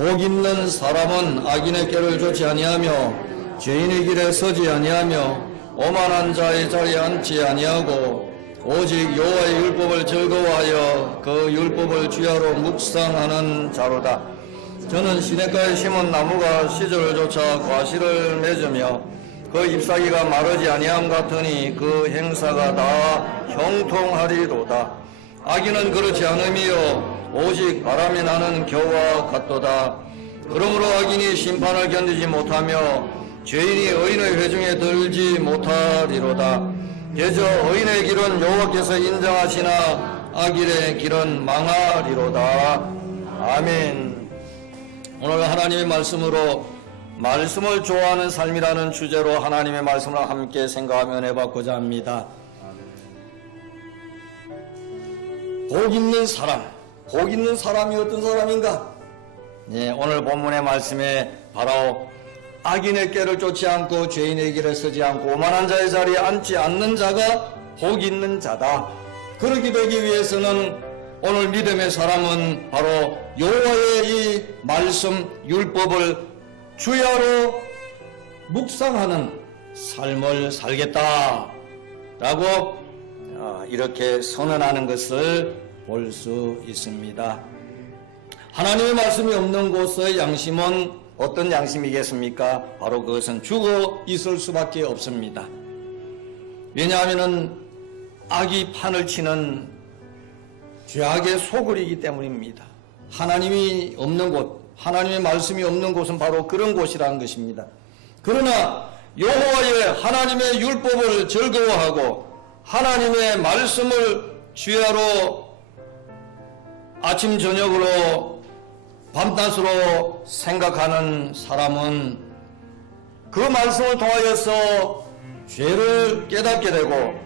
복 있는 사람은 악인의 꾀를 좇지 아니하며 죄인의 길에 서지 아니하며 오만한 자의 자리에 앉지 아니하고 오직 여호와의 율법을 즐거워하여 그 율법을 주야로 묵상하는 자로다. 저는 시냇가에 심은 나무가 시절을 쫓아 과실을 맺으며 그 잎사귀가 마르지 아니함 같으니 그 행사가 다 형통하리로다. 악인은 그렇지 않으며 오직 바람이 나는 겨와 같도다. 그러므로 악인이 심판을 견디지 못하며 죄인이 의인의 회중에 들지 못하리로다. 대저 의인의 길은 여호와께서 인정하시나 악인의 길은 망하리로다. 아멘. 오늘 하나님의 말씀으로 말씀을 좋아하는 삶이라는 주제로 하나님의 말씀을 함께 생각하며 해봤고자 합니다. 복 있는 사람, 복 있는 사람이 어떤 사람인가? 네, 오늘 본문의 말씀에 바로 악인의 꾀를 쫓지 않고 죄인의 길에 서지 않고 오만한 자의 자리에 앉지 않는 자가 복 있는 자다. 그러기 되기 위해서는 오늘 믿음의 사람은 바로 여호와의 이 말씀 율법을 주야로 묵상하는 삶을 살겠다라고 이렇게 선언하는 것을 볼 수 있습니다. 하나님의 말씀이 없는 곳의 양심은 어떤 양심이겠습니까? 바로 그것은 죽어 있을 수밖에 없습니다. 왜냐하면 악이 판을 치는 죄악의 소굴이기 때문입니다. 하나님이 없는 곳, 하나님의 말씀이 없는 곳은 바로 그런 곳이라는 것입니다. 그러나 여호와의 하나님의 율법을 즐거워하고 하나님의 말씀을 주야로 아침 저녁으로 밤낮으로 생각하는 사람은 그 말씀을 통하여서 죄를 깨닫게 되고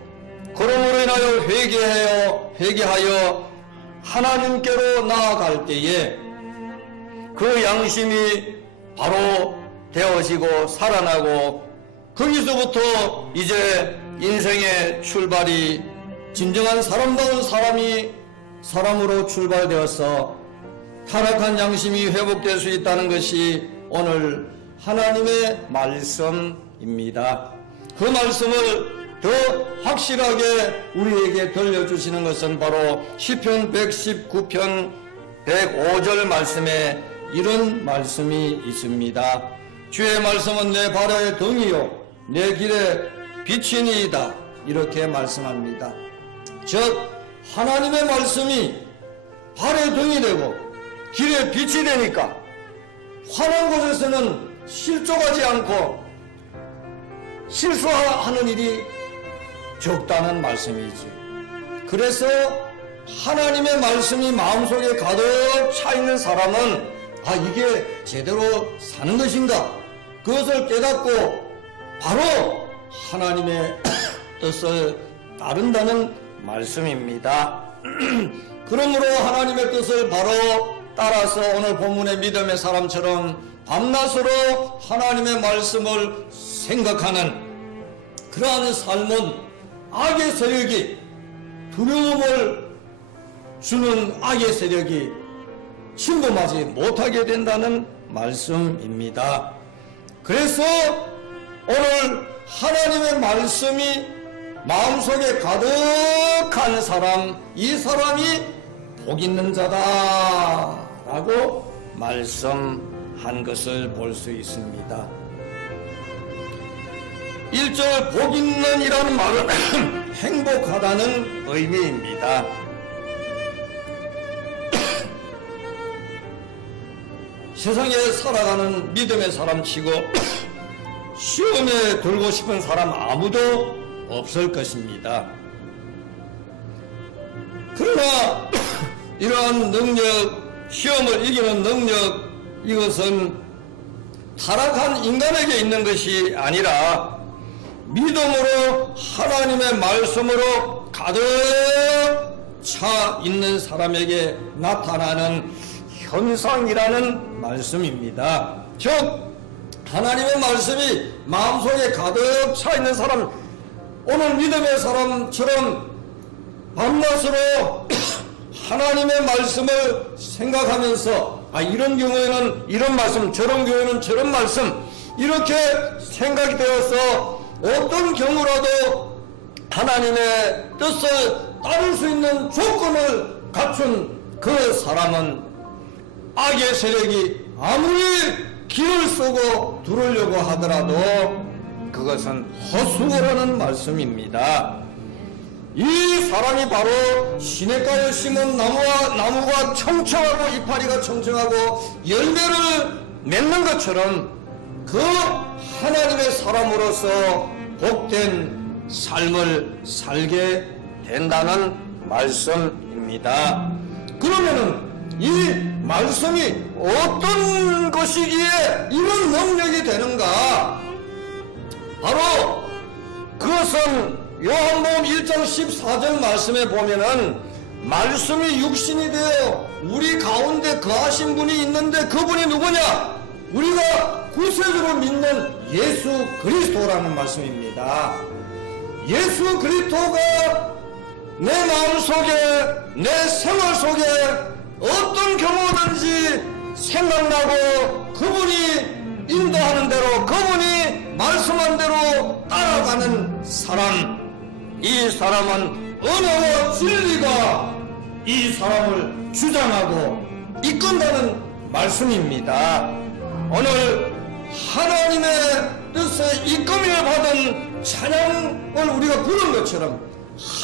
그러므로 인하여 회개하여 하나님께로 나아갈 때에 그 양심이 바로 되어지고 살아나고 거기서부터 이제 인생의 출발이 진정한 사람다운 사람으로 출발되어서 타락한 양심이 회복될 수 있다는 것이 오늘 하나님의 말씀입니다. 그 말씀을 더 확실하게 우리에게 들려주시는 것은 바로 시편 119편 105절 말씀에 이런 말씀이 있습니다. 주의 말씀은 내 발의 등이요 내 길의 빛이니이다. 이렇게 말씀합니다. 즉 하나님의 말씀이 발의 등이 되고 길의 빛이 되니까 환한 곳에서는 실족하지 않고 실수하는 일이 적다는 말씀이지. 그래서 하나님의 말씀이 마음속에 가득 차 있는 사람은 이게 제대로 사는 것인가? 그것을 깨닫고 바로 하나님의 뜻을 따른다는 말씀입니다. 그러므로 하나님의 뜻을 바로 따라서 오늘 본문의 믿음의 사람처럼 밤낮으로 하나님의 말씀을 생각하는 그러한 삶은 악의 세력이 두려움을 주는 악의 세력이 침범하지 못하게 된다는 말씀입니다. 그래서 오늘 하나님의 말씀이 마음속에 가득한 사람, 이 사람이 복 있는 자다라고 말씀한 것을 볼 수 있습니다. 1절 복 있는 이라는 말은 행복하다는 의미입니다. 세상에 살아가는 믿음의 사람치고 시험에 들고 싶은 사람 아무도 없을 것입니다. 그러나 이러한 능력, 시험을 이기는 능력, 이것은 타락한 인간에게 있는 것이 아니라 믿음으로 하나님의 말씀으로 가득 차 있는 사람에게 나타나는 현상이라는 말씀입니다. 즉 하나님의 말씀이 마음속에 가득 차 있는 사람, 오늘 믿음의 사람처럼 밤낮으로 하나님의 말씀을 생각하면서 이런 경우에는 이런 말씀, 저런 경우에는 저런 말씀, 이렇게 생각이 되어서 어떤 경우라도 하나님의 뜻을 따를 수 있는 조건을 갖춘 그 사람은 악의 세력이 아무리 길을 쓰고 두르려고 하더라도 그것은 헛수고라는 말씀입니다. 이 사람이 바로 시냇가에 심은 나무가 청청하고 이파리가 청청하고 열매를 맺는 것처럼 그 하나님의 사람으로서 복된 삶을 살게 된다는 말씀입니다. 그러면은 이 말씀이 어떤 것이기에 이런 능력이 되는가? 바로 그것은 요한복음 1장 14절 말씀에 보면은 말씀이 육신이 되어 우리 가운데 거하신 분이 있는데 그분이 누구냐? 우리가 구세주로 믿는 예수 그리스도라는 말씀입니다. 예수 그리스도가 내 마음속에, 내 생활 속에 어떤 경우든지 생각나고 그분이 인도하는 대로, 그분이 말씀한 대로 따라가는 사람, 이 사람은 언어와 진리가 이 사람을 주장하고 이끈다는 말씀입니다. 오늘 하나님의 뜻에 이끌림을 받은 찬양을 우리가 부른 것처럼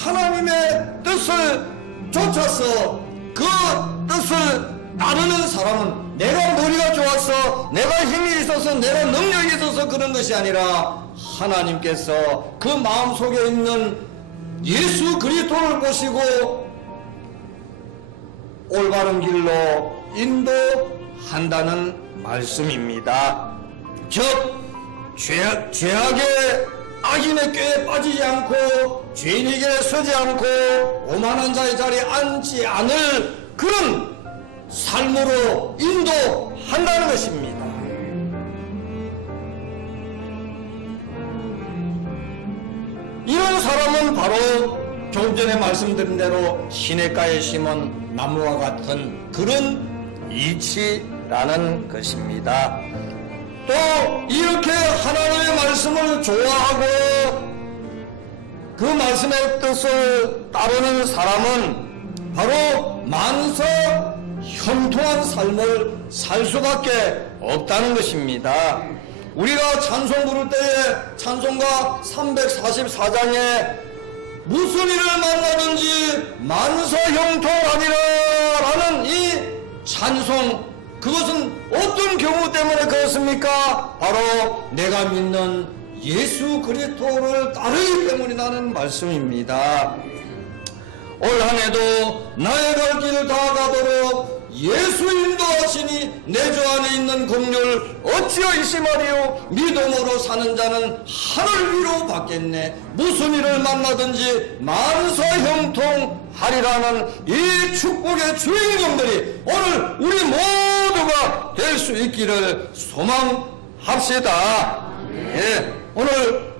하나님의 뜻을 쫓아서 그 뜻을 따르는 사람은 내가 머리가 좋아서, 내가 힘이 있어서, 내가 능력이 있어서 그런 것이 아니라 하나님께서 그 마음속에 있는 예수 그리스도를 보시고 올바른 길로 인도한다는 말씀입니다. 즉 죄악의 악인의 꾀에 빠지지 않고 죄인의 길에 서지 않고 오만한 자의 자리에 앉지 않을 그런 삶으로 인도한다는 것입니다. 이런 사람은 바로 조금 전에 말씀드린 대로 시냇가에 심은 나무와 같은 그런 이치라는 것입니다. 또 이렇게 하나님의 말씀을 좋아하고 그 말씀의 뜻을 따르는 사람은 바로 만사 형통한 삶을 살 수밖에 없다는 것입니다. 우리가 찬송 부를 때에 찬송가 344장에 무슨 일을 만나든지 만사 형통하리라 라는 이 찬송, 그것은 어떤 경우 때문에 그렇습니까? 바로 내가 믿는 예수 그리스도를 따르기 때문이라는 말씀입니다. 올 한해도 나의 갈 길을 다 가도록 예수 인도하시니 내 주 안에 있는 긍휼 어찌하여 이심하리요 믿음으로 사는 자는 하늘 위로 받겠네. 무슨 일을 만나든지 만사 형통하리라는 이 축복의 주인공들이 오늘 우리 모두가 될 수 있기를 소망합시다. 예, 오늘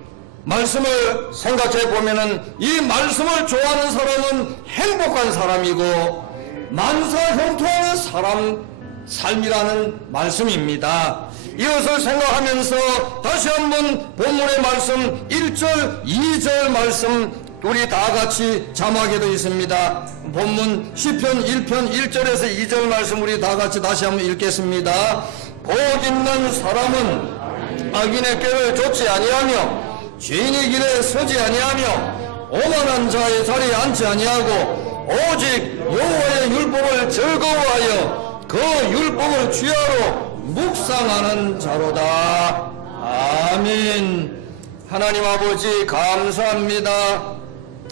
말씀을 생각해 보면은 이 말씀을 좋아하는 사람은 행복한 사람이고 만사 형통하는 사람 삶이라는 말씀입니다. 이것을 생각하면서 다시 한번 본문의 말씀 1절 2절 말씀 우리 다 같이 자막에 되어 있습니다. 본문 시편 1편 1절에서 2절 말씀 우리 다 같이 다시 한번 읽겠습니다. 복 있는 사람은 악인의 꾀를 좇지 아니하며 죄인의 길에 서지 아니하며 오만한 자의 자리에 앉지 아니하고 오직 여호와의 율법을 즐거워하여 그 율법을 주야로 묵상하는 자로다. 아멘. 하나님 아버지 감사합니다.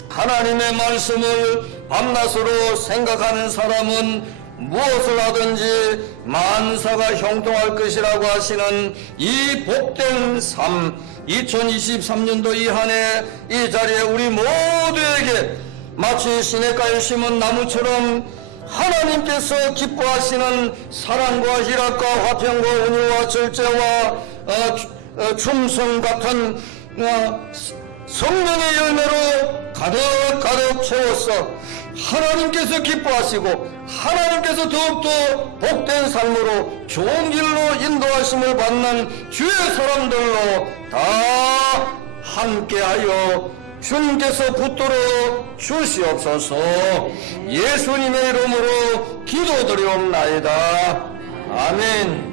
하나님의 말씀을 밤낮으로 생각하는 사람은 무엇을 하든지 만사가 형통할 것이라고 하시는 이 복된 삶, 2023년도 이 한 해 이 자리에 우리 모두에게 마치 시냇가에 심은 나무처럼 하나님께서 기뻐하시는 사랑과 희락과 화평과 온유와 절제와 충성 같은 성령의 열매로 가득 채워서 하나님께서 기뻐하시고 하나님께서 더욱더 복된 삶으로 좋은 길로 인도하심을 받는 주의 사람들로 다 함께하여 주님께서 붙들어 주시옵소서. 예수님의 이름으로 기도드리옵나이다. 아멘.